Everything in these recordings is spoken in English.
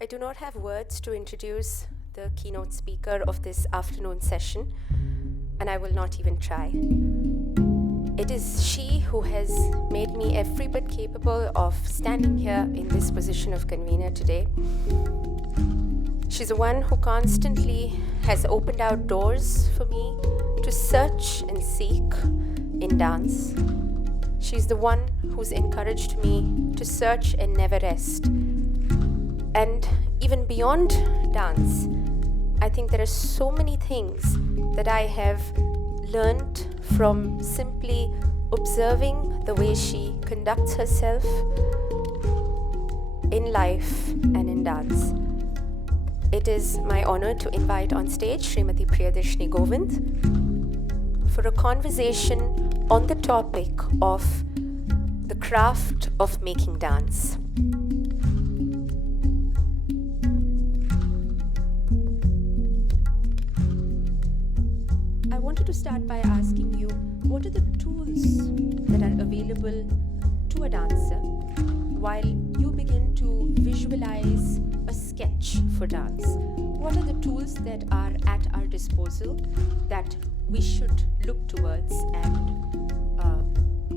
I do not have words to introduce the keynote speaker of this afternoon session, and I will not even try. It is she who has made me every bit capable of standing here in this position of convener today. She's the one who constantly has opened out doors for me to search and seek in dance. She's the one who's encouraged me to search and never rest. And even beyond dance, I think there are so many things that I have learned from simply observing the way she conducts herself in life and in dance. It is my honor to invite on stage Srimati Priyadarsini Govind for a conversation on the topic of the craft of making dance. I wanted to start by asking you, what are the tools that are available to a dancer while you begin to visualize a sketch for dance? What are the tools that are at our disposal that we should look towards and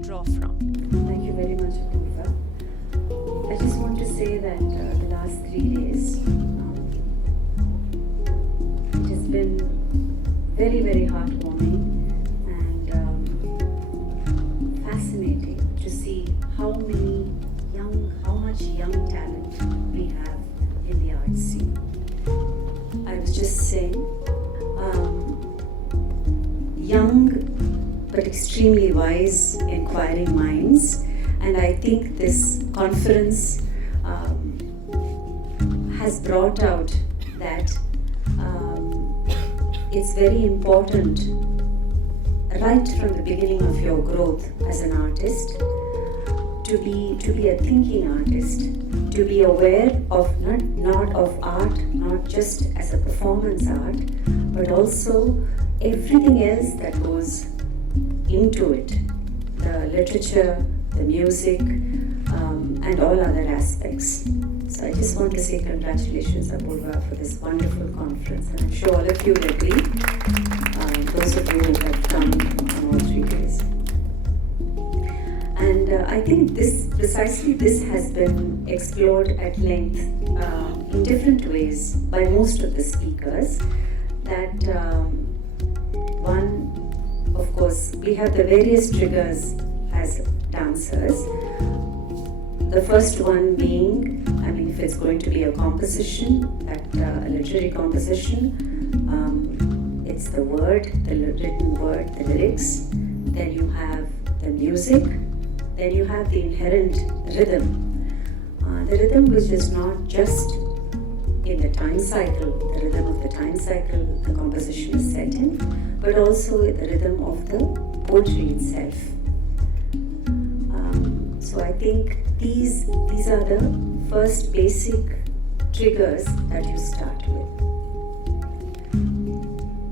draw from? Thank you very much, Apurva. I just want to say that the last 3 days, it has been very, very heartwarming and fascinating to see how much young talent we have in the art scene. I was just saying, young but extremely wise, inquiring minds, and I think this conference has brought out that it's very important right from the beginning of your growth as an artist to be a thinking artist, to be aware of not of art, not just as a performance art, but also everything else that goes into it, the literature, the music, and all other aspects. So I just want to say congratulations, Apurva, for this wonderful conference, and I'm sure all of you will agree, those of you who have come on all 3 days. And I think precisely this has been explored at length in different ways by most of the speakers, that one, of course, we have the various triggers as dancers. The first one being, if it's going to be a composition, a literary composition, it's the word, the written word, the lyrics. Then you have the music. Then you have the inherent rhythm. The rhythm which is not just in the time cycle, the rhythm of the time cycle the composition is set in, but also the rhythm of the poetry itself. So I think these are the first basic triggers that you start with.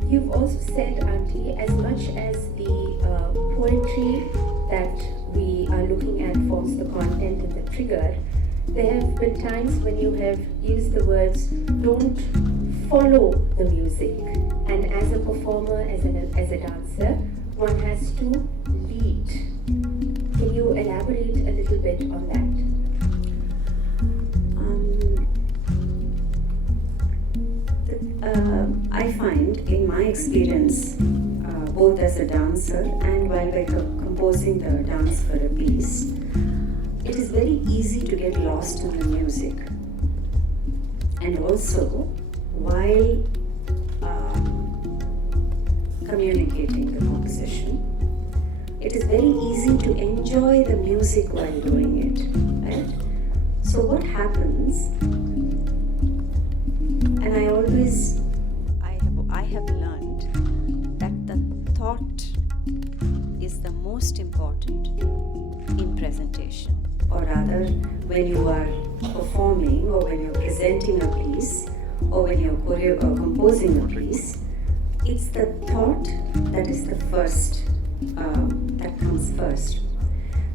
You've also said, Auntie, as much as the poetry that we are looking at forms the content and the trigger, there have been times when you have used the words, don't follow the music. And as a performer, as a dancer, one has to lead. Can you elaborate a little bit on that? I find, in my experience, both as a dancer and while we're composing the dance for a piece, it is very easy to get lost in the music. And also, while communicating the composition, it is very easy to enjoy the music while doing it, right? So what happens, and I have learned that the thought is the most important in presentation, or rather when you are performing or when you're presenting a piece or when you're composing a piece. It's the thought that is the first, that comes first.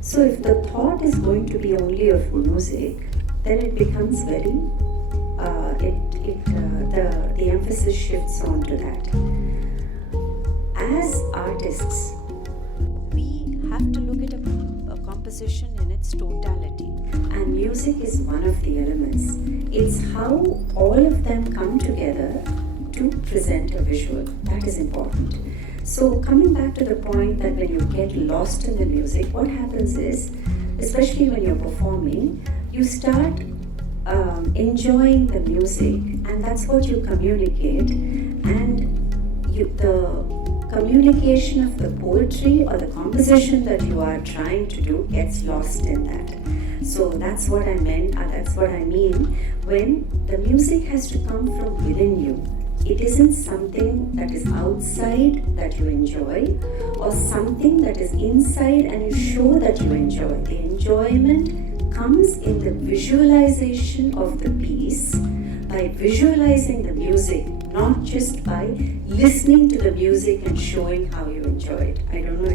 So if the thought is going to be only of music, then it becomes very the emphasis shifts onto that. As artists, we have to look at a composition in its totality, and music is one of the elements. It's how all of them come together to present a visual. That is important. So coming back to the point that when you get lost in the music, what happens is, especially when you're performing, you start enjoying the music, and that's what you communicate, and the communication of the poetry or the composition that you are trying to do gets lost in that. So that's what I meant, that's what I mean when the music has to come from within you. It isn't something that is outside that you enjoy, or something that is inside and you show that you enjoy. The enjoyment comes in the visualization of the piece, by visualizing the music, not just by listening to the music and showing how you enjoy it. I don't know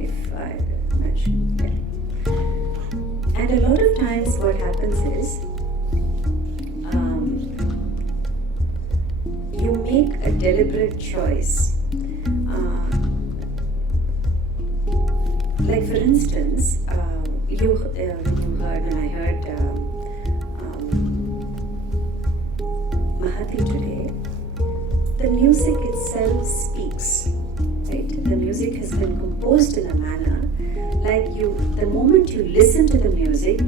if I mentioned it. And a lot of times what happens is, you make a deliberate choice. Like for instance, when I heard Mahati today, the music itself speaks, right? The music has been composed in a manner like the moment you listen to the music,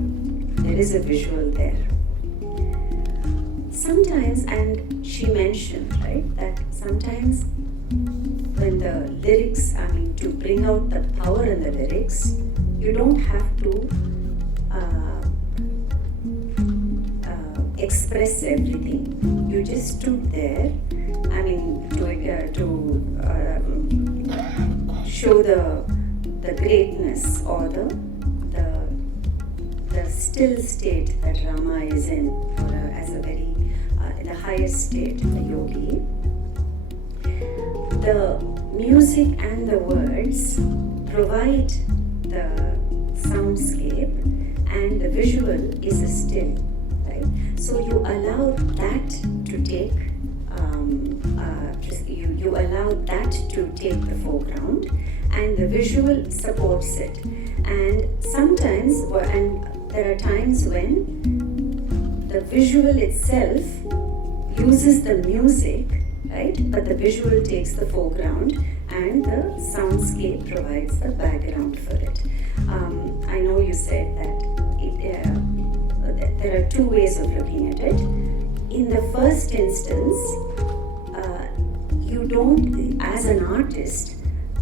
there is a visual there. Sometimes, and she mentioned, right, that sometimes when the lyrics, to bring out the power in the lyrics, you don't have to express everything. You just stood there, to show the greatness or the still state that Rama is in, or as a very the highest state, the yogi. The music and the words provide the soundscape, and the visual is a still, right? So you allow that to take you allow that to take the foreground, and the visual supports it. And sometimes, and there are times when the visual itself uses the music, right? But the visual takes the foreground, and the soundscape provides the background for it. I know you said that there are two ways of looking at it. In the first instance, you don't, as an artist,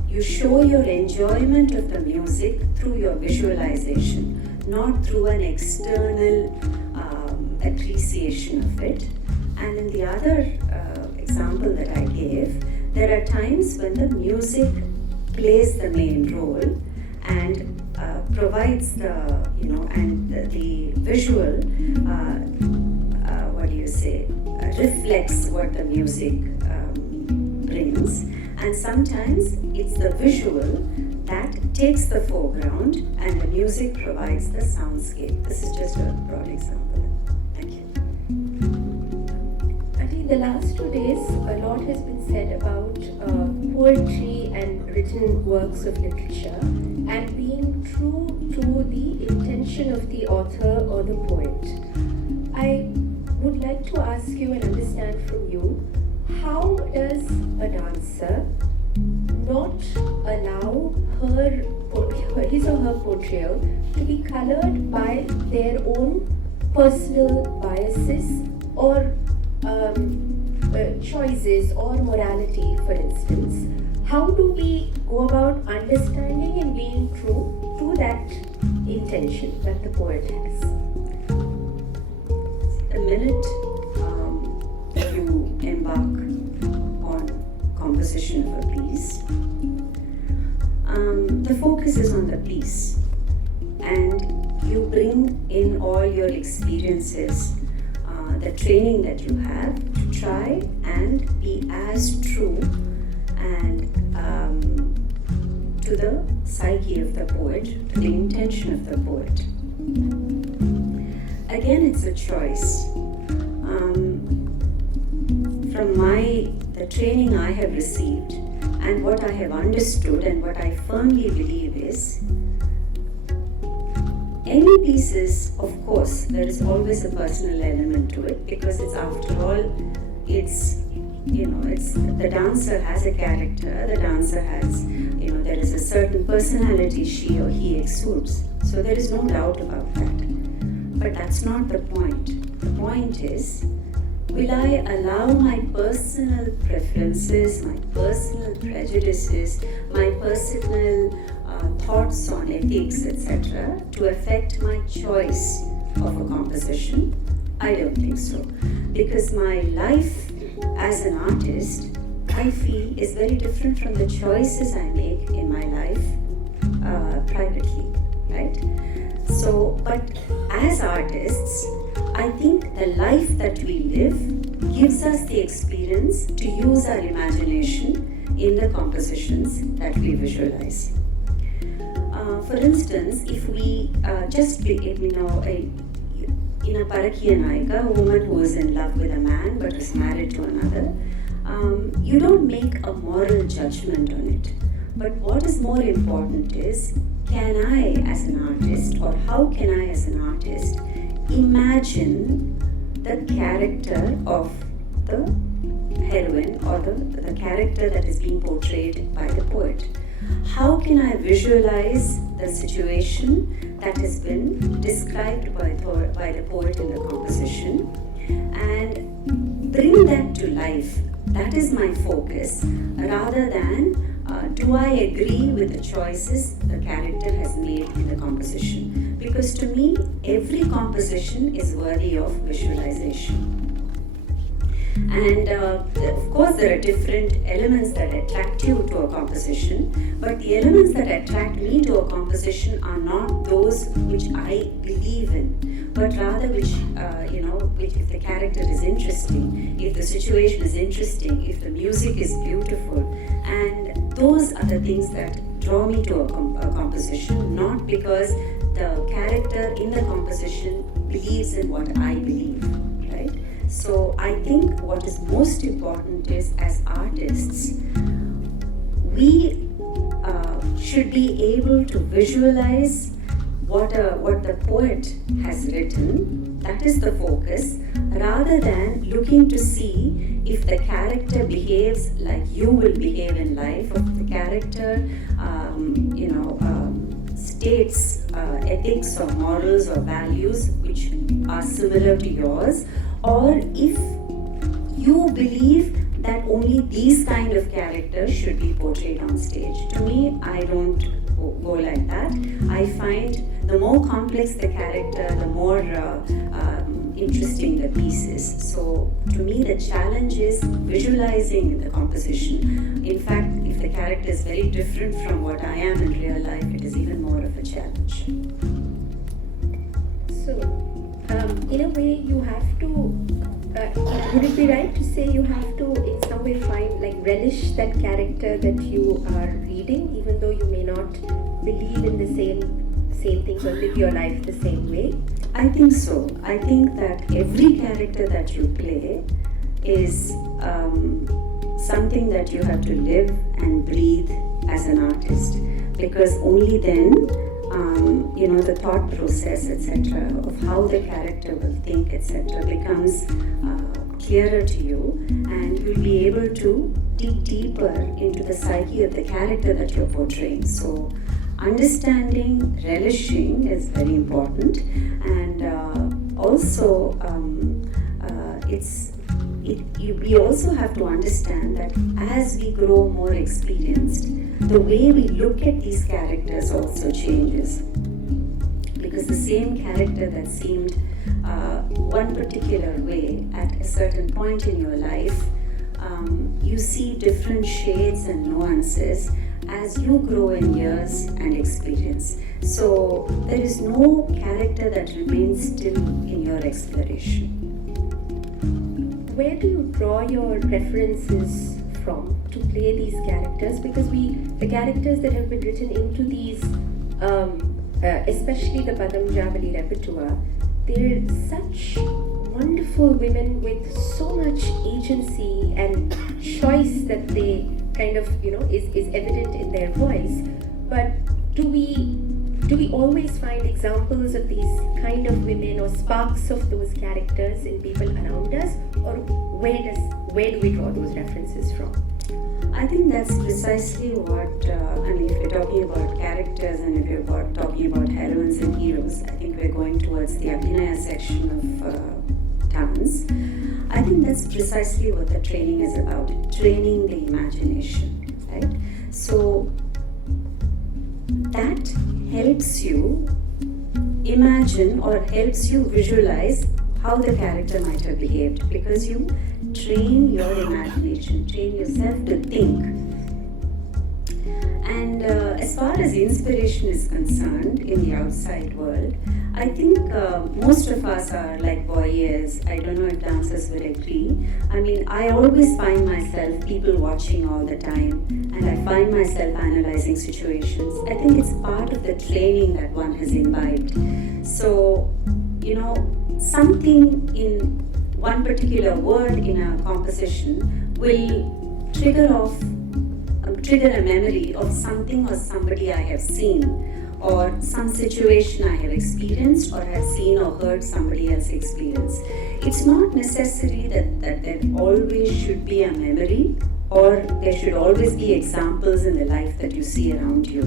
you show your enjoyment of the music through your visualization, not through an external appreciation of it. And in the other example that I gave, there are times when the music plays the main role and provides and the visual, reflects what the music brings. And sometimes it's the visual that takes the foreground and the music provides the soundscape. This is just a broad example. Thank you. I think the last 2 days, a lot has been said about poetry and written works of literature, and being true to the intention of the author or the poet. I would like to ask you and understand from you, how does a dancer not allow his or her portrayal to be colored by their own personal biases or choices or morality, for instance? How do we go about understanding and being true to that intention that the poet has? The minute you embark on composition of a piece, the focus is on the piece, and you bring in all your experiences, the training that you have, to try and be as true and to the psyche of the poet, to the intention of the poet. Again, it's a choice. from the training I have received and what I have understood and what I firmly believe is, any pieces, of course, there is always a personal element to it, because it's, after all, it's the dancer has a character, the dancer has, there is a certain personality she or he exudes. So there is no doubt about that. But that's not the point. The point is, will I allow my personal preferences, my personal prejudices, my personal thoughts on ethics, etc., to affect my choice of a composition? I don't think so. Because my life as an artist, I feel, is very different from the choices I make in my life privately, right? So, but as artists, I think the life that we live gives us the experience to use our imagination in the compositions that we visualize. For instance, if we just be, in a Parakiya Nayika, a woman who is in love with a man but is married to another, you don't make a moral judgment on it. But what is more important is, can I as an artist, or how can I as an artist, imagine the character of the heroine or the character that is being portrayed by the poet? How can I visualize the situation that has been described by the poet in the composition and bring that to life? That is my focus, rather than do I agree with the choices the character has made in the composition? Because to me, every composition is worthy of visualization. And of course, there are different elements that attract you to a composition, but the elements that attract me to a composition are not those which I believe in, but rather which if the character is interesting, if the situation is interesting, if the music is beautiful, and those are the things that draw me to a composition, not because the character in the composition believes in what I believe, right? So I think what is most important is, as artists, we should be able to visualize what the poet has written. That is the focus, rather than looking to see if the character behaves like you will behave in life, or if the character states ethics or morals or values which are similar to yours, or if you believe that only these kind of characters should be portrayed on stage. To me, I don't go like that. I find the more complex the character, the more interesting the piece is. So to me, the challenge is visualizing the composition. In fact, if the character is very different from what I am in real life, it is even more of a challenge. So, in a way, you have to, would it be right to say you have to in some way relish that character that you are reading, even though you may not believe in the same things or live your life the same way? I think so. I think that every character that you play is something that you have to live and breathe as an artist, because only then the thought process, etc., of how the character will think, etc., becomes clearer to you, and you'll be able to dig deeper into the psyche of the character that you're portraying. So understanding, relishing is very important, and also we also have to understand that as we grow more experienced, the way we look at these characters also changes. Because the same character that seemed one particular way at a certain point in your life, you see different shades and nuances as you grow in years and experience. So there is no character that remains still in your exploration. Where do you draw your references from to play these characters? Because the characters that have been written into these, especially the Padam Javali repertoire, they're such wonderful women with so much agency and choice that they kind of, is evident in their voice. But do we always find examples of these kind of women or sparks of those characters in people around us, or where do we draw those references from? I think that's precisely what, if you're talking about characters and if you're talking about heroines and heroes, I think we're going towards the Abhinaya section of dance. I think that's precisely what the training is about, training the imagination, right? So that helps you imagine or helps you visualize how the character might have behaved, because you train your imagination, train yourself to think. And as far as inspiration is concerned in the outside world, I think most of us are like voyeurs. I don't know if dancers will agree. I always find myself people watching all the time, and I find myself analyzing situations. I think it's part of the training that one has imbibed. So, something in one particular word in a composition will trigger a memory of something or somebody I have seen, or some situation I have experienced or have seen or heard somebody else experience. It's not necessary that there always should be a memory, or there should always be examples in the life that you see around you,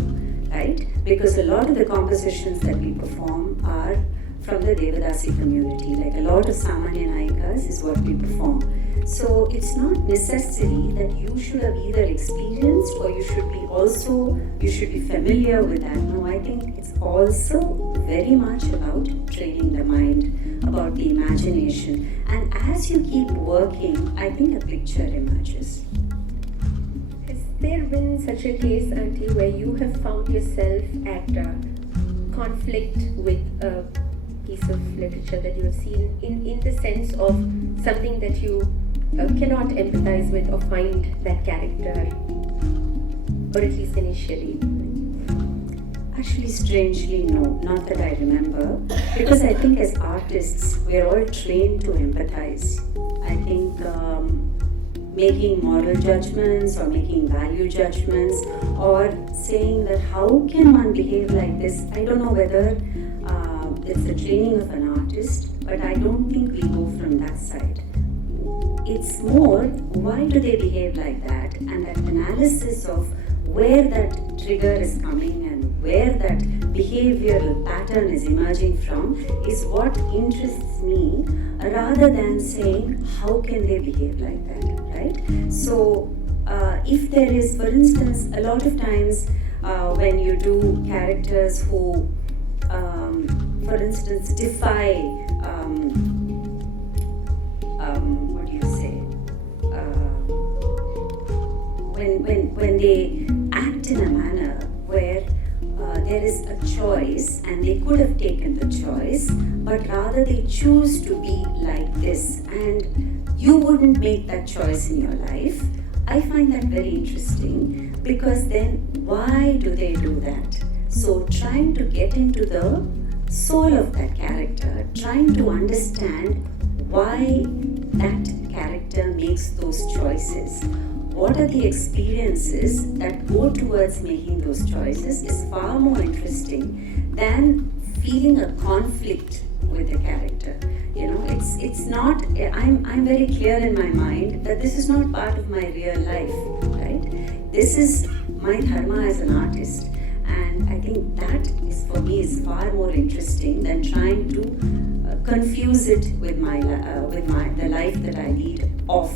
right? Because a lot of the compositions that we perform are from the Devadasi community, like a lot of Samanya Nayikas is what we perform. So it's not necessary that you should have either experienced or you should be familiar with that. No, I think it's also very much about training the mind, about the imagination. And as you keep working, I think a picture emerges. Has there been such a case, Auntie, where you have found yourself at conflict with a piece of literature that you have seen in the sense of something that you cannot empathize with or find that character, or at least initially? Actually, strangely, no, not that I remember, because I think as artists, we're all trained to empathize. I think making moral judgments or making value judgments or saying that how can one behave like this, I don't know whether it's the training of an artist, but I don't think we go from that side. It's more, why do they behave like that? And that analysis of where that trigger is coming and where that behavioral pattern is emerging from is what interests me, rather than saying, how can they behave like that, right? So, if there is, for instance, a lot of times when you do characters who, for instance, defy, what do you say, when they act in a manner where there is a choice and they could have taken the choice, but rather they choose to be like this and you wouldn't make that choice in your life. I find that very interesting, because then why do they do that? So trying to get into the soul of that character, trying to understand why that character makes those choices. What are the experiences that go towards making those choices is far more interesting than feeling a conflict with the character. It's not, I'm very clear in my mind that this is not part of my real life, right? This is my dharma as an artist. And I think that is, for me, is far more interesting than trying to confuse it with the life that I lead off,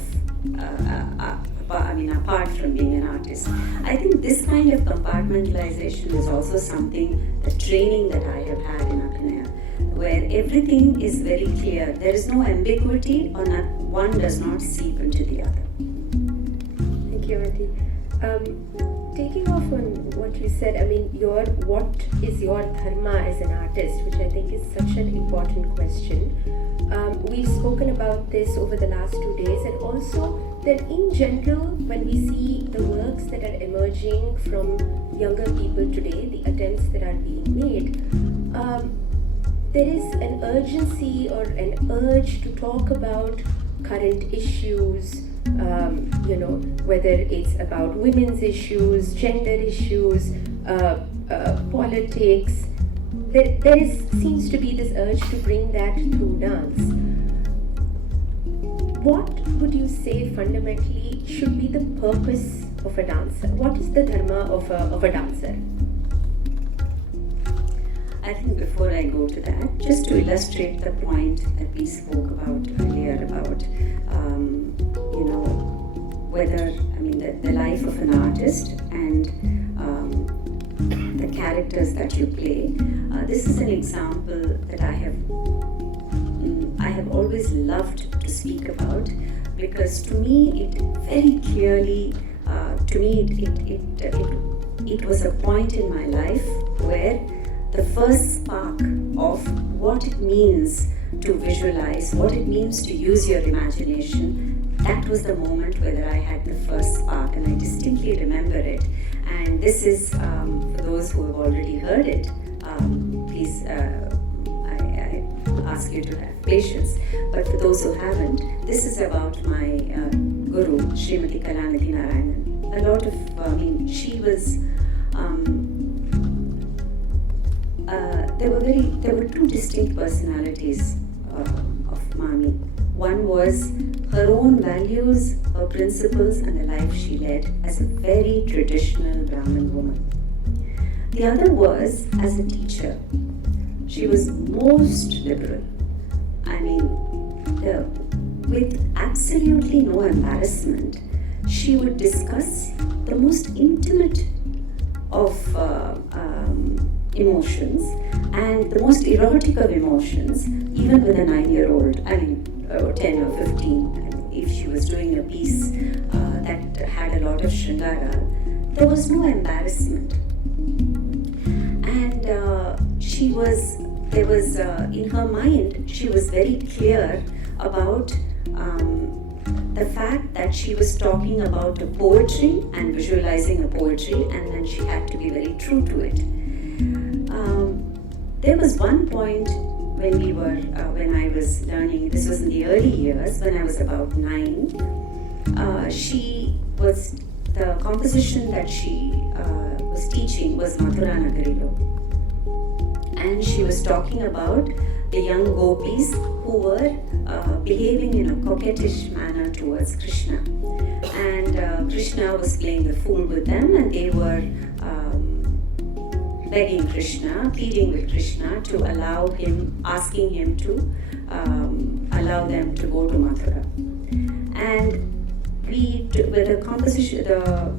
apart from being an artist. I think this kind of compartmentalization is also something, the training that I have had in Abhinaya, where everything is very clear. There is no ambiguity, or one does not seep into the other. Thank you, Auntie. Taking off on what you said, what is your dharma as an artist, which I think is such an important question. We've spoken about this over the last 2 days, and also that in general, when we see the works that are emerging from younger people today, the attempts that are being made, there is an urgency or an urge to talk about current issues, whether it's about women's issues, gender issues, politics. Seems to be this urge to bring that through dance. What would you say fundamentally should be the purpose of a dancer? What is the dharma of a dancer? I think before I go to that, just to illustrate the point that we spoke about earlier about, the life of an artist and the characters that you play. This is an example that I have always loved to speak about, because to me it very clearly, it was a point in my life where the first spark of what it means to visualize, what it means to use your imagination, that was the moment where I had the first spark, and I distinctly remember it. And this is, for those who have already heard it, please, I ask you to have patience. But for those who haven't, this is about my guru, Srimati Kalanidhi Narayanan. She was, there were two distinct personalities of Mami. One was her own values, her principles, and the life she led as a very traditional Brahmin woman. The other was as a teacher. She was most liberal. With absolutely no embarrassment, she would discuss the most intimate of emotions and the most erotic of emotions, even with a 9-year-old, 10 or 15. If she was doing a piece that had a lot of shringara, there was no embarrassment. And in her mind, she was very clear about the fact that she was talking about a poetry and visualizing a poetry, and then she had to be very true to it. There was one point when I was learning, this was in the early years, when I was about 9, the composition that she was teaching was Mathura Nagarilo. And she was talking about the young gopis who were behaving in a coquettish manner towards Krishna. And Krishna was playing the fool with them, and they were begging Krishna, pleading with Krishna to allow him, asking him to allow them to go to Mathura. And the composition, the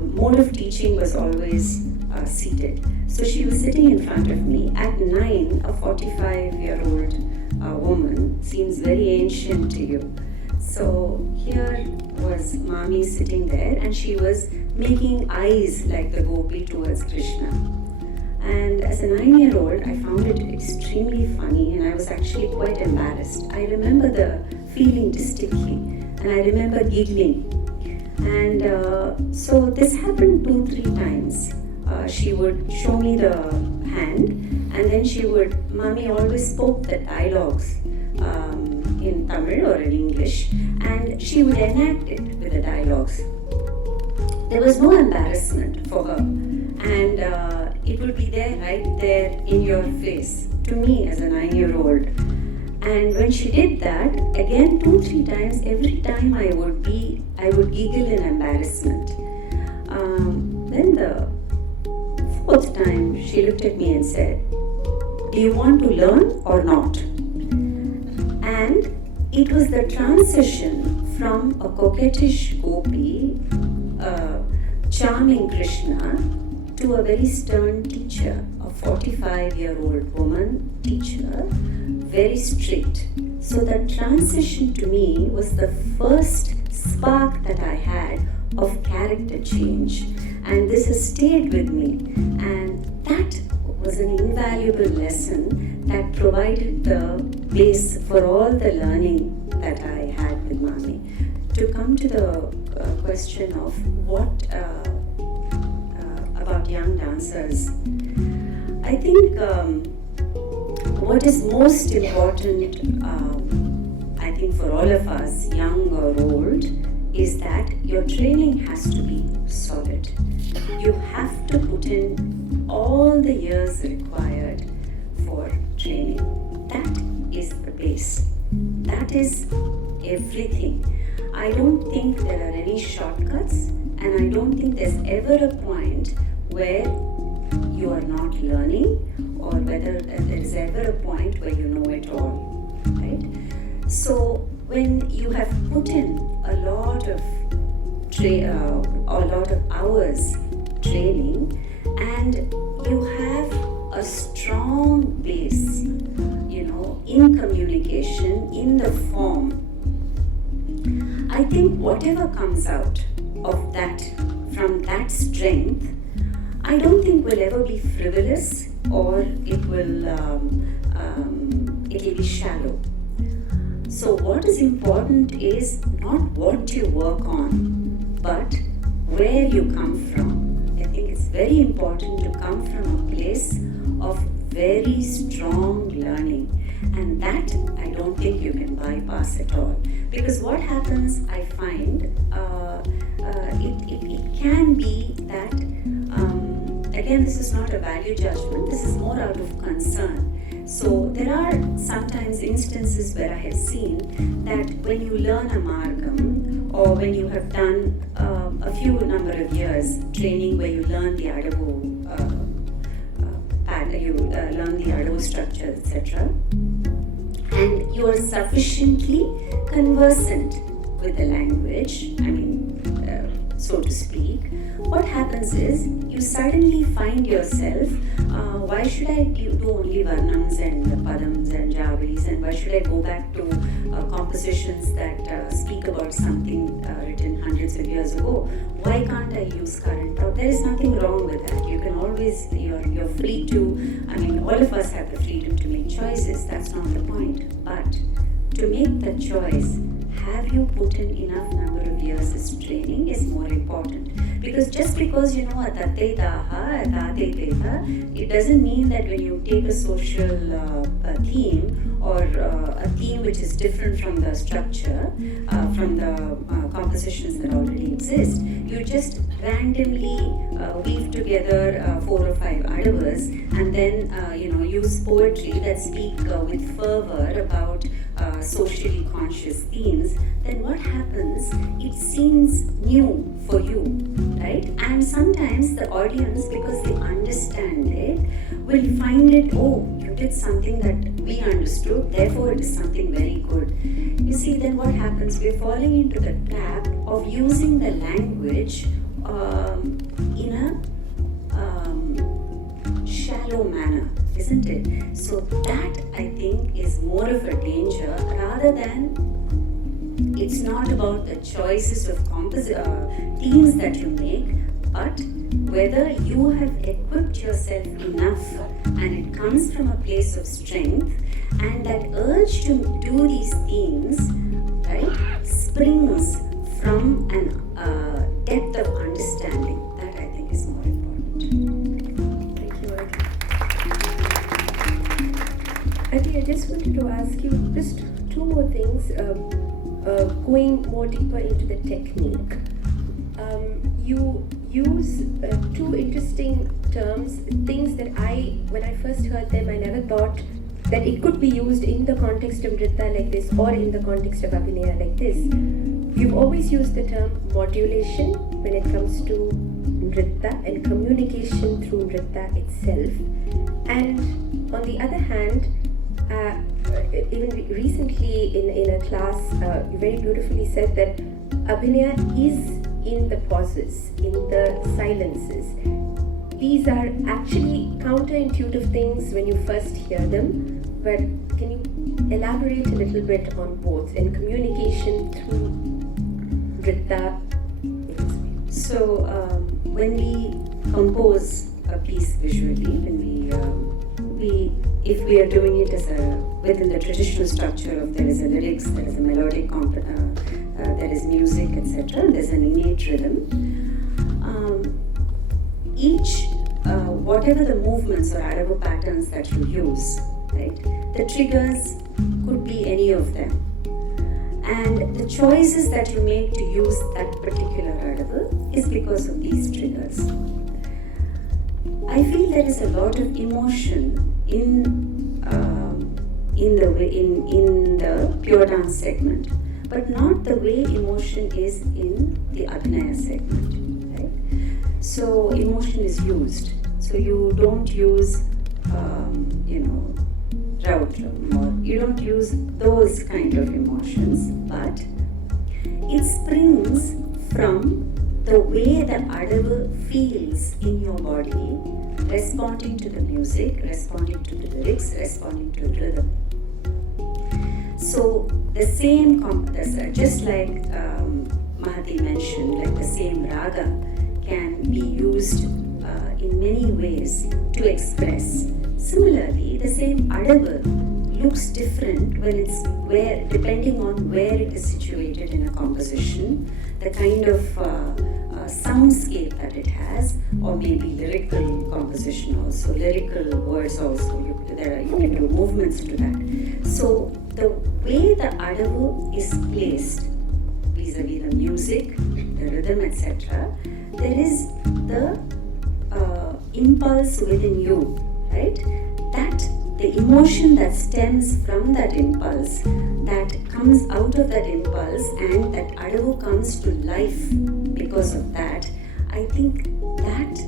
mode of teaching was always seated. So she was sitting in front of me. At 9, a 45-year-old woman seems very ancient to you. So here was Mami sitting there, and she was making eyes like the gopi towards Krishna. And as a 9-year-old, I found it extremely funny, and I was actually quite embarrassed. I remember the feeling distinctly, and I remember giggling. And so this happened 2-3 times. She would show me the hand, and then Mami always spoke the dialogues in Tamil or in English, and she would enact it with the dialogues. There was no embarrassment for her, and it would be there, right there in your face, to me as a 9-year-old. And when she did that, again 2-3 times, every time I would giggle in embarrassment. Then the 4th time, she looked at me and said, "Do you want to learn or not?" And it was the transition from a coquettish gopi, charming Krishna, to a very stern teacher, a 45-year-old woman teacher, very strict. So the transition to me was the first spark that I had of character change, and this has stayed with me, and that was an invaluable lesson that provided the base for all the learning that I had with Mami. To come to the question of what about young dancers, I think what is most important, I think for all of us, young or old, is that your training has to be solid. You have to put in all the years required for training. That is the base. That is everything. I don't think there are any shortcuts, and I don't think there's ever a point where you are not learning, or whether there is ever a point where you know it all, right? So when you have put in a lot of hours training, and you have a strong base, in communication, in the form, I think whatever comes out of that, from that strength, I don't think will ever be frivolous, or it will be shallow. So what is important is not what you work on, but where you come from. I think it's very important to come from a place of very strong learning, and that I don't think you can bypass at all. Because what happens, I find, it can be that, again, this is not a value judgment, this is more out of concern. So there are sometimes instances where I have seen that when you learn amalgam, or when you have done a few number of years training where you learn the Adabu you learn the Adabu structure, etc., and you are sufficiently conversant with the language, so to speak, what happens is you suddenly find yourself, why should I do only varnams and padams and javis, and why should I go back to compositions that speak about something written hundreds of years ago? Why can't I use current thought? There is nothing wrong with that. You can always, you're free to, all of us have the freedom to make choices, that's not the point. But to make the choice, have you put in enough number of years as training is more important. Because just because you know a tate daha, a tate teta, it doesn't mean that when you take a social theme, or a theme which is different from the structure, from the compositions that already exist, you just randomly weave together 4 or 5 adavas, and then use poetry that speak with fervor about socially conscious themes. Then what happens? It seems new for you, right? And sometimes the audience, because they understand it, will find it, oh, you did something that we understood, therefore it is something very good. You see, then what happens? We're falling into the trap of using the language in a shallow manner, isn't it? So that, I think, is more of a danger, rather than, it's not about the choices of themes that you make, but whether you have equipped yourself enough, and it comes from a place of strength, and that urge to do these themes, right, springs from a depth of understanding. That, I think, is more important. Thank you, Adi. I just wanted to ask you just 2 more things, going more deeper into the technique. You use 2 interesting terms, things that when I first heard them, I never thought that it could be used in the context of Nritta like this, or in the context of Abhinaya like this. You've always used the term modulation when it comes to Nritta, and communication through Nritta itself. And on the other hand, even recently in a class, you very beautifully said that Abhinaya is in the pauses, in the silences. These are actually counterintuitive things when you first hear them, but can you elaborate a little bit on both, and communication through Nritta? So when we compose a piece visually, if we are doing it as within the traditional structure of there is a lyrics, there is a melodic there is music, etc., and there's an innate rhythm. Each, whatever the movements or Adabu patterns that you use, right? The triggers could be any of them. And the choices that you make to use that particular adavu is because of these triggers. I feel there is a lot of emotion in the pure dance segment, but not the way emotion is in the Abhinaya segment, right? So emotion is used. So you don't use, rautram, or you don't use those kind of emotions, but it springs from the way the adavu feels in your body, responding to the music, responding to the lyrics, responding to the rhythm. So the same, just like Mahati mentioned, like the same raga can be used in many ways to express. Similarly, the same adavu looks different when depending on where it is situated in a composition, the kind of soundscape that it has, or maybe lyrical composition also, lyrical words also. You can do movements to that. So the way the adavu is placed vis-a-vis the music, the rhythm, etc., there is the impulse within you, right? That the emotion that stems from that impulse, that comes out of that impulse, and that adavu comes to life because of that. I think that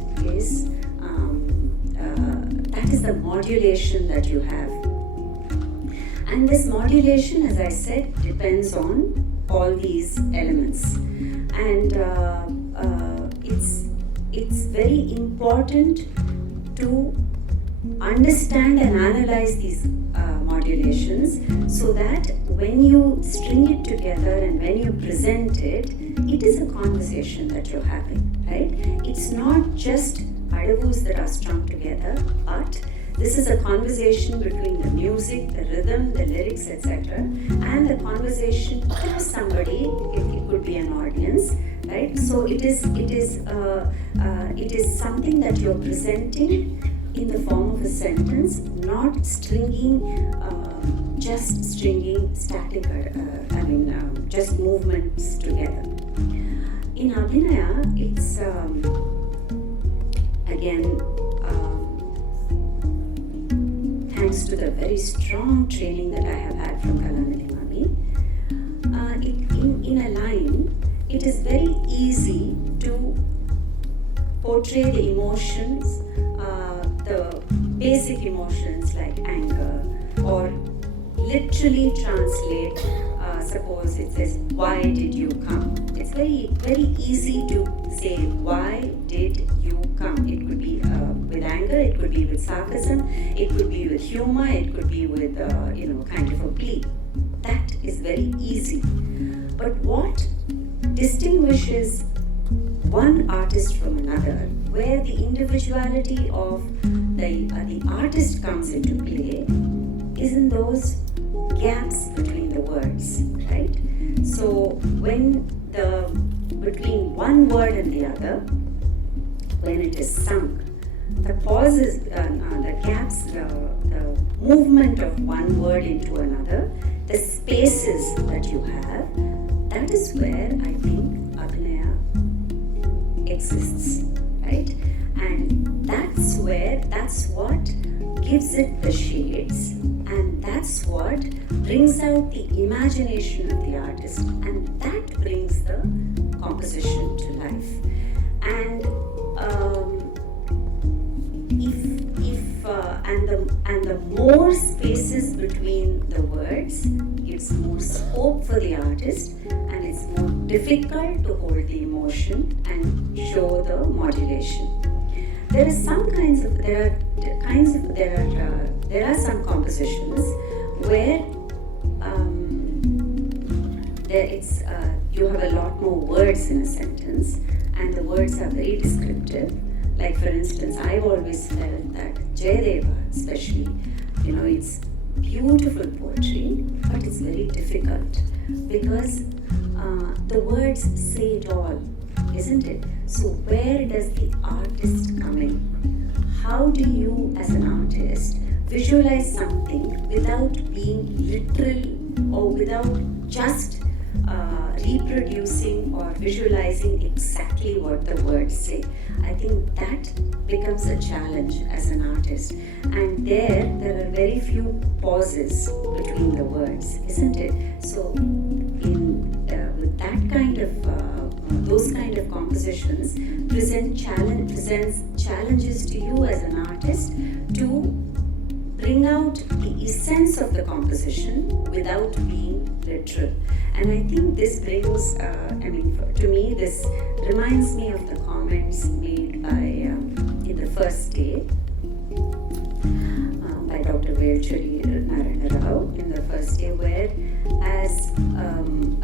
is the modulation that you have. And this modulation, as I said, depends on all these elements. And it's very important to understand and analyze these modulations, so that when you string it together and when you present it, it is a conversation that you're having, right? It's not just adavus that are strung together, but this is a conversation between the music, the rhythm, the lyrics, etc., and the conversation to somebody. It could be an audience, right? So it is something that you're presenting in the form of a sentence, not just stringing static, just movements together. In Abhinaya, it's again, thanks to the very strong training that I have had from Kalanidhi Mami, in a line, it is very easy to portray the emotions, the basic emotions like anger, or literally translate, suppose it says, why did you come? It's very, very easy to say, why did you come? It could be with anger, it could be with sarcasm, it could be with humor, it could be with, kind of a plea. That is very easy. But what distinguishes one artist from another, where the individuality of the artist comes into play, is in those gaps between the words, right? So when between one word and the other, when it is sung, the pauses, the gaps, the movement of one word into another, the spaces that you have, that is where I think Abhinaya exists, right? And that's what gives it the shades, and that's what brings out the imagination of the artist, and that brings the composition to life. And the more spaces between the words gives more scope for the artist, and it's more difficult to hold the emotion and show the modulation. There are some compositions where you have a lot more words in a sentence, and the words are very descriptive. Like, for instance, I've always felt that Jayadeva, especially, it's beautiful poetry, but it's very difficult because the words say it all, isn't it? So where does the artist come in? How do you, as an artist, visualize something without being literal or without just reproducing or visualizing exactly what the words say. I think that becomes a challenge as an artist, and there are very few pauses between the words, isn't it? So with that kind of those kind of compositions presents challenges to you as an artist to bring out the essence of the composition without being literal. And I think this brings, to me, this reminds me of the comments made by, in the first day, by Dr. Velchuri Narayana Rao, in the first day, where as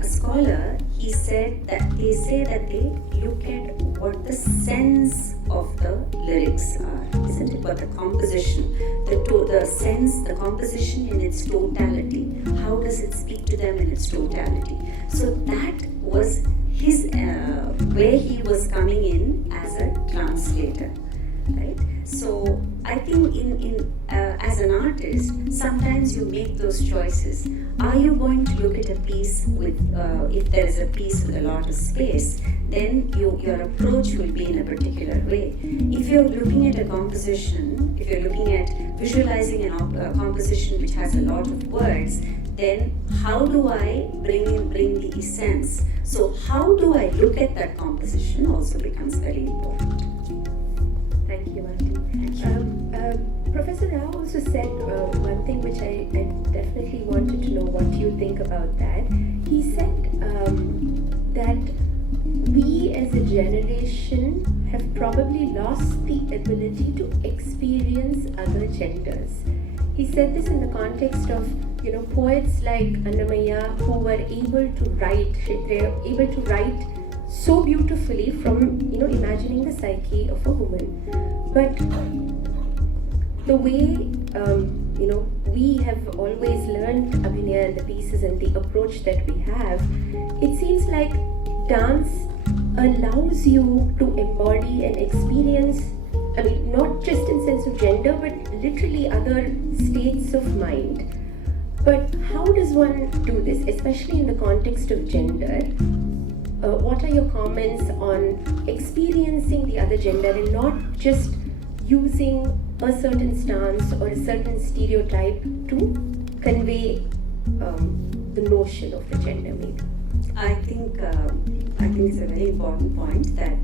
a scholar, he said that they say that they look at what the sense of the lyrics are, isn't it? But the composition, the sense, the composition in its totality. How does it speak to them in its totality? So that was his where he was coming in as a translator, right? So I think as an artist, sometimes you make those choices. Are you going to look at a piece with, if there is a piece with a lot of space, then your approach will be in a particular way. If you're looking at a composition, if you're looking at visualizing a composition which has a lot of words, then how do I bring the essence? So how do I look at that composition also becomes very important. Thank you, Auntie. Professor Rao also said one thing which I definitely wanted to know what you think about that. He said that we as a generation have probably lost the ability to experience other genders. He said this in the context of, poets like Annamaya who were able to write, so beautifully from, imagining the psyche of a woman. But the way, we have always learned Abhinaya and the pieces and the approach that we have, it seems like dance allows you to embody and experience, not just in sense of gender, but literally other states of mind. But how does one do this, especially in the context of gender? What are your comments on experiencing the other gender and not just using a certain stance or a certain stereotype to convey the notion of the gender, maybe? I think it's a very important point that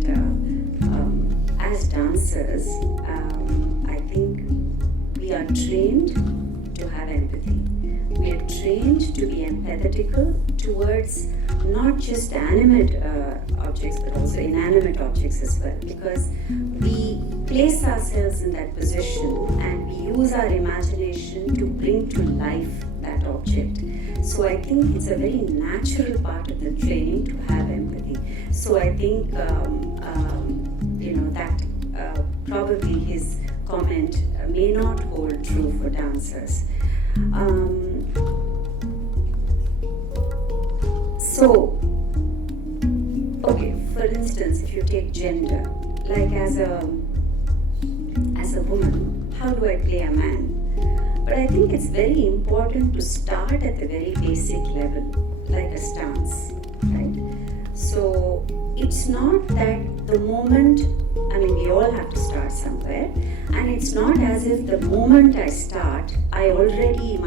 as dancers, I think we are trained to have empathy. We are trained to be empathetical towards not just animate objects but also inanimate objects as well, because we place ourselves in that position and we use our imagination to bring to life that object. So I think it's a very natural part of the training to have empathy. So I think that probably his comment may not hold true for dancers. For instance, if you take gender, like as a woman, how do I play a man? But I think it's very important to start at the very basic level, like a stance, right? So it's not that the moment, we all have to start somewhere, and it's not as if the moment I start, my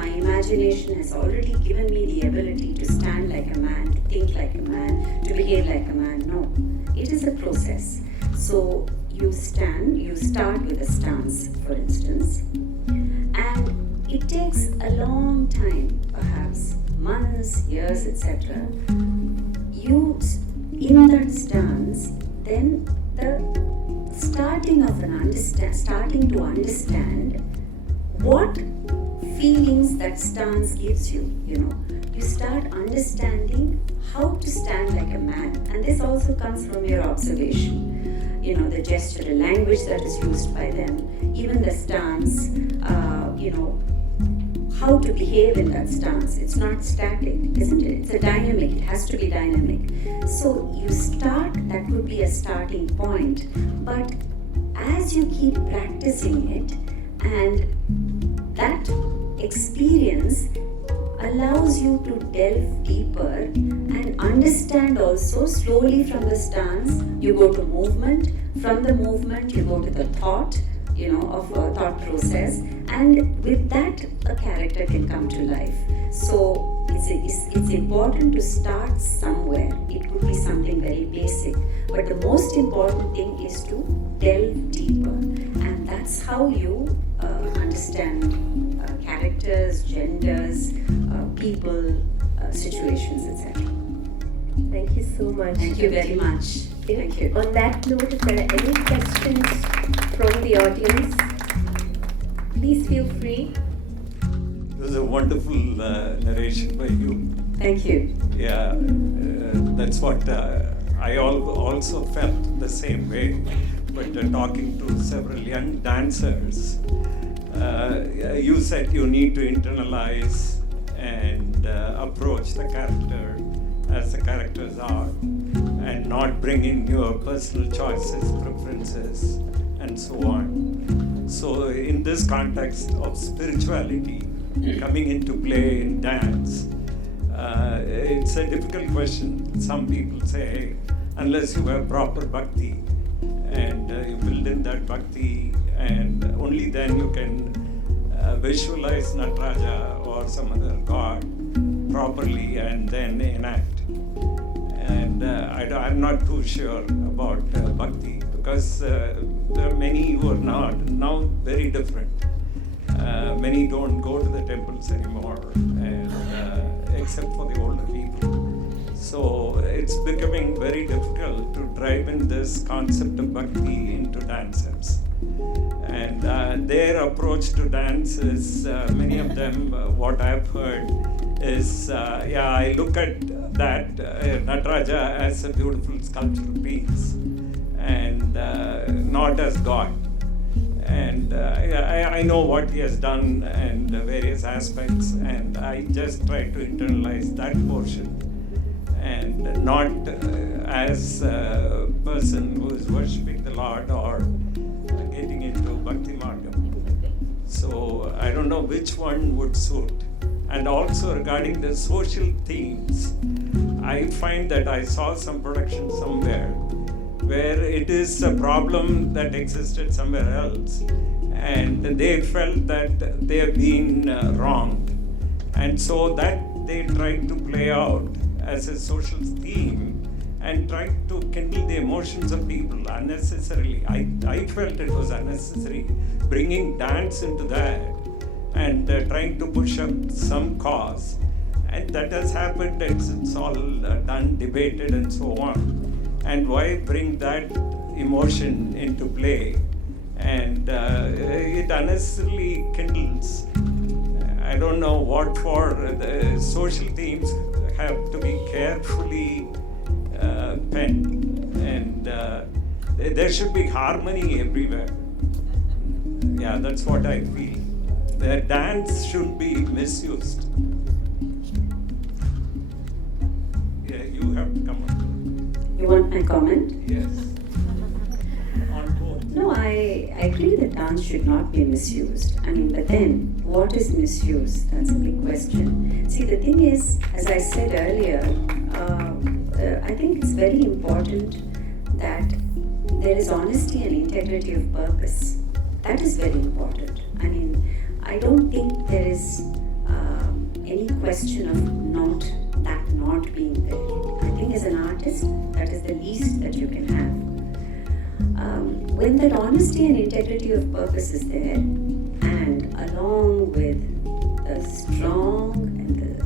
imagination has already given me the ability to stand like a man, to think like a man, to behave like a man. No, it is a process. So you start with a stance, for instance, and it takes a long time, perhaps months, years, etc. In that stance, then the starting to understand what feelings that stance gives you. You start understanding how to stand like a man, and this also comes from your observation. The gestural language that is used by them, even the stance, how to behave in that stance. It's not static, isn't it? It's a dynamic, it has to be dynamic. So you start, that would be a starting point, but as you keep practicing it and that experience allows you to delve deeper and understand also. Slowly from the stance you go to movement, from the movement you go to the thought, of a thought process, and with that a character can come to life. So it's important to start somewhere. It could be something very basic, but the most important thing is to delve deeper, and that's how you understand characters, genders, people, situations, etc. Thank you so much. Thank you very much. Thank you. On that note, if there are any questions from the audience, please feel free. It was a wonderful narration by you. Thank you. Yeah, that's what I also felt the same way. But talking to several young dancers, you said you need to internalize and approach the character as the characters are, and not bring in your personal choices, preferences, and so on. So in this context of spirituality coming into play in dance, it's a difficult question. Some people say, unless you have proper bhakti, and you build in that bhakti, and only then you can visualize Nataraja or some other god properly and then enact. And I'm not too sure about bhakti, because there are many who are now very different. Many don't go to the temples anymore, and except for the older people. So it's becoming very difficult to drive in this concept of bhakti into dancers. And their approach to dance is, many of them, what I've heard is, I look at that Nataraja as a beautiful sculptural piece, and not as God. And I know what he has done and various aspects, and I just try to internalize that portion, and not as a person who is worshipping the Lord or getting into Bhakti Margam. So I don't know which one would suit. And also regarding the social themes, I find that I saw some production somewhere where it is a problem that existed somewhere else, and they felt that they have been wronged. And so that they tried to play out as a social theme and tried to kindle the emotions of people unnecessarily. I felt it was unnecessary bringing dance into that and trying to push up some cause. And that has happened, it's all done, debated and so on. And why bring that emotion into play? And it unnecessarily kindles. I don't know what for. The social themes have to be carefully penned, and there should be harmony everywhere. Yeah, that's what I feel. The dance should be misused. Yeah, you have to come on. You want my comment? Yes. On board. No, I agree that dance should not be misused. But then, what is misuse? That's a big question. See, the thing is, as I said earlier, I think it's very important that there is honesty and integrity of purpose. That is very important. I don't think there is any question of not being there. I think as an artist, that is the least that you can have. When that honesty and integrity of purpose is there, and along with the strong and the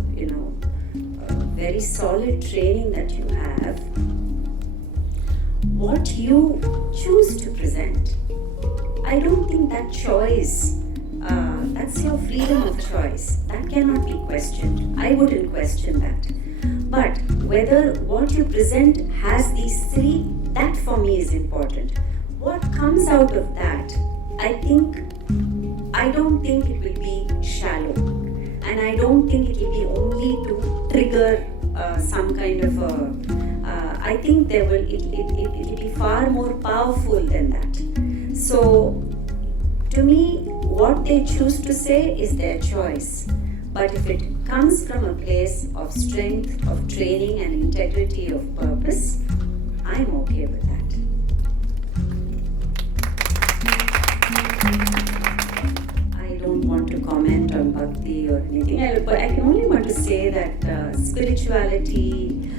very solid training that you have, what you choose to present, I don't think that choice, that's your freedom of choice. That cannot be questioned. I wouldn't question that. But whether what you present has these three, that for me is important. What comes out of that, I don't think it will be shallow. And I don't think it will be only to trigger some kind of I think it will be far more powerful than that. So to me, what they choose to say is their choice. But if it comes from a place of strength, of training and integrity of purpose, I'm okay with that. I don't want to comment on bhakti or anything, but I can only want to say that spirituality,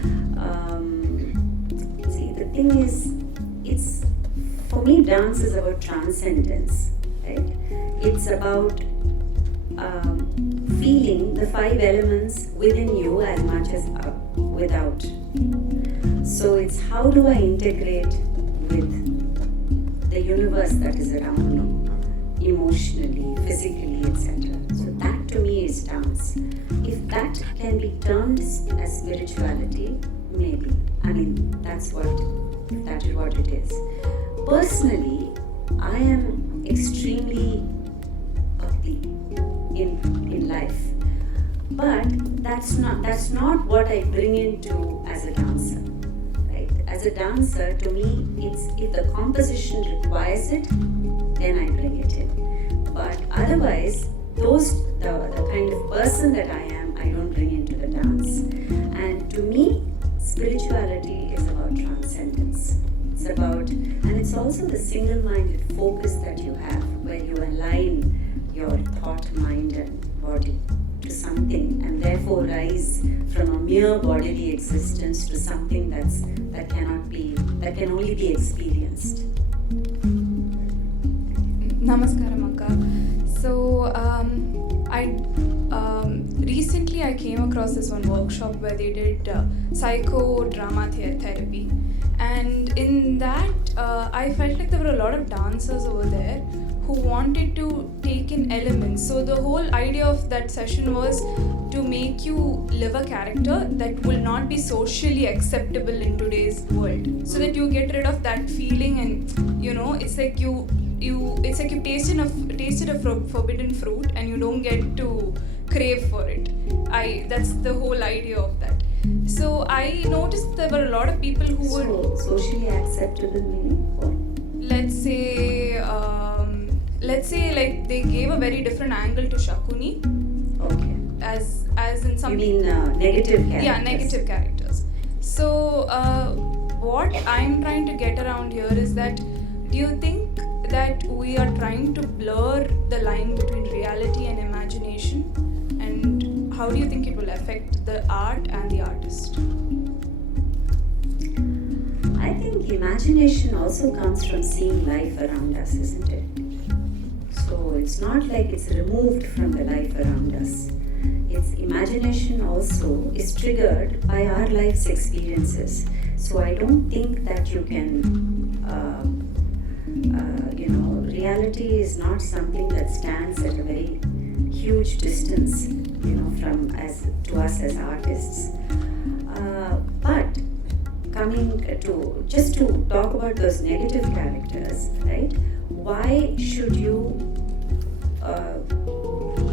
see, the thing is, it's, for me, dance is about transcendence, right? It's about feeling the 5 elements within you as much as without. So it's how do I integrate with the universe that is around me, emotionally, physically, etc. So that to me is dance. If that can be termed as spirituality, maybe. I mean, that is what it is. Personally, I am extremely bhakti in life, but that's not what I bring into as a dancer. Right? As a dancer, to me, it's if the composition requires it, then I bring it in. But otherwise, the kind of person that I am, I don't bring into the dance. And to me, spirituality is about transcendence. It's about, and it's also the single-minded focus that you have, where you align your thought, mind, and body to something, and therefore rise from a mere bodily existence to something that can only be experienced. Namaskaram Akka. So recently I came across this one workshop where they did psychodrama therapy, and in that I felt like there were a lot of dancers over there who wanted to take in elements. So the whole idea of that session was to make you live a character that will not be socially acceptable in today's world, so that you get rid of that feeling, and it's like you tasted a forbidden fruit and you don't get to crave for it. That's the whole idea of that. So I noticed there were a lot of people who were socially acceptable meaning what? Let's say like they gave a very different angle to Shakuni. Okay. As in some. You mean negative characters? Yeah, negative characters. So what I'm trying to get around here is that, do you think that we are trying to blur the line between reality and imagination, and how do you think it will affect the art and the artist? I think imagination also comes from seeing life around us, isn't it? So it's not like it's removed from the life around us. Its imagination also is triggered by our life's experiences. So I don't think that you can reality is not something that stands at a very huge distance, from to us as artists. But coming to just to talk about those negative characters, right? Why should you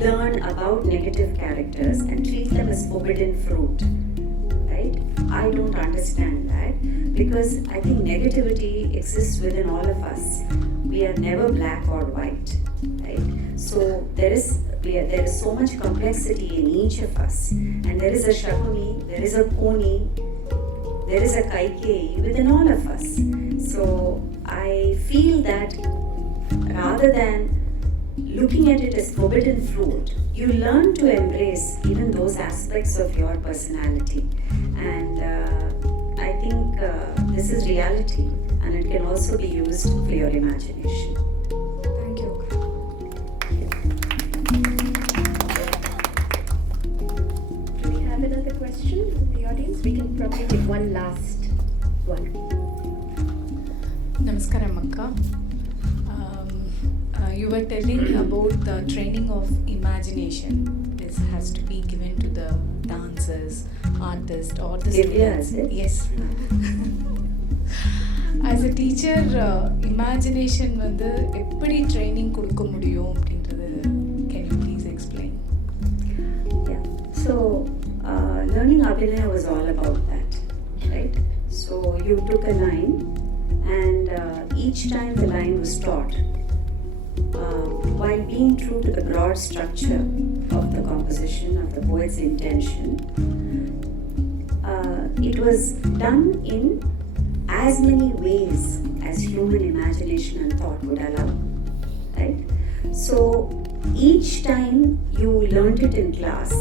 learn about negative characters and treat them as forbidden fruit? Right? I don't understand that, because I think negativity exists within all of us. We are never black or white, right? So there is so much complexity in each of us, and there is a Shakuni, there is a Koni, there is a Kaikeyi within all of us. So I feel that rather than looking at it as forbidden fruit, you learn to embrace even those aspects of your personality. And I think this is reality, and it can also be used for your imagination. Thank you. Do we have another question from the audience? We can probably take one last one. Namaskaram Akka. You were telling about the training of imagination. This has to be given to the dancers, artists, or the students. Yes. As a teacher, imagination வந்து எப்படி training கொடுக்க முடியும் அப்படின்றது can you please explain? Yeah. So learning Abhinaya was all about that, right? So you took a line, and each time the line was taught, while being true to the broad structure of the composition, of the poet's intention, it was done in as many ways as human imagination and thought would allow, right? So each time you learnt it in class,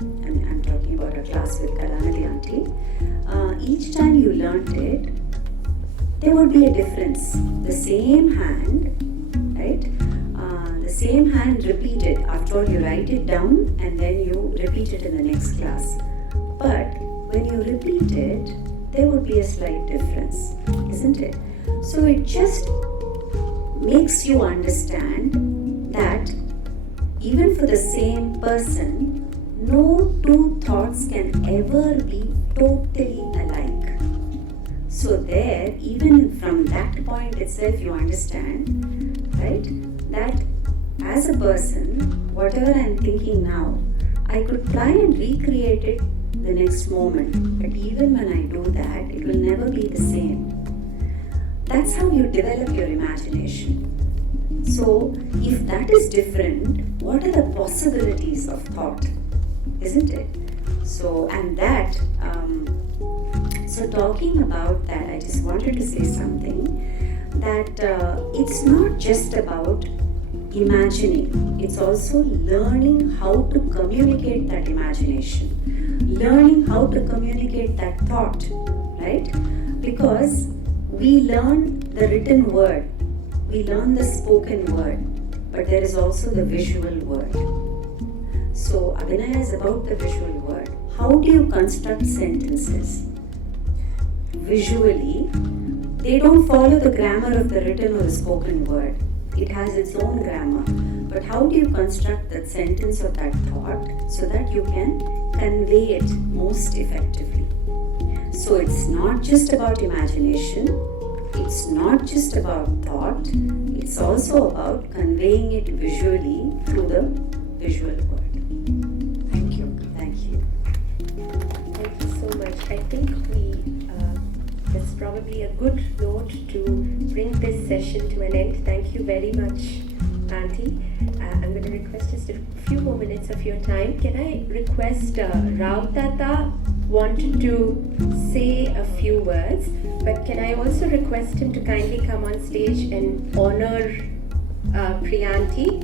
I'm talking about a class with Kalanadi auntie, each time you learnt it, there would be a difference. The same hand, right? The same hand repeated. After all, you write it down and then you repeat it in the next class. But when you repeat it, there would be a slight difference, isn't it? So it just makes you understand that even for the same person, no two thoughts can ever be totally alike. So there, even from that point itself, you understand, right, that as a person, whatever I'm thinking now, I could try and recreate it the next moment, but even when I do that, it will never be the same. That's how you develop your imagination. So, if that is different, what are the possibilities of thought? Isn't it? So, and that, so talking about that, I just wanted to say something that it's not just about imagining, it's also learning how to communicate that imagination, learning how to communicate that thought, right? Because we learn the written word, we learn the spoken word, but there is also the visual word. So Abhinaya is about the visual word. How do you construct sentences? Visually, they don't follow the grammar of the written or the spoken word. It has its own grammar. But how do you construct that sentence or that thought so that you can convey it most effectively? So it's not just about imagination, it's not just about thought, it's also about conveying it visually through the visual word. Thank you. Thank you. Thank you so much. I think that's probably a good note to bring this session to an end. Thank you very much, Auntie. I'm going to request just a few more minutes of your time. Can I request Rao Tata wanted to say a few words, but can I also request him to kindly come on stage and honor Priyanti?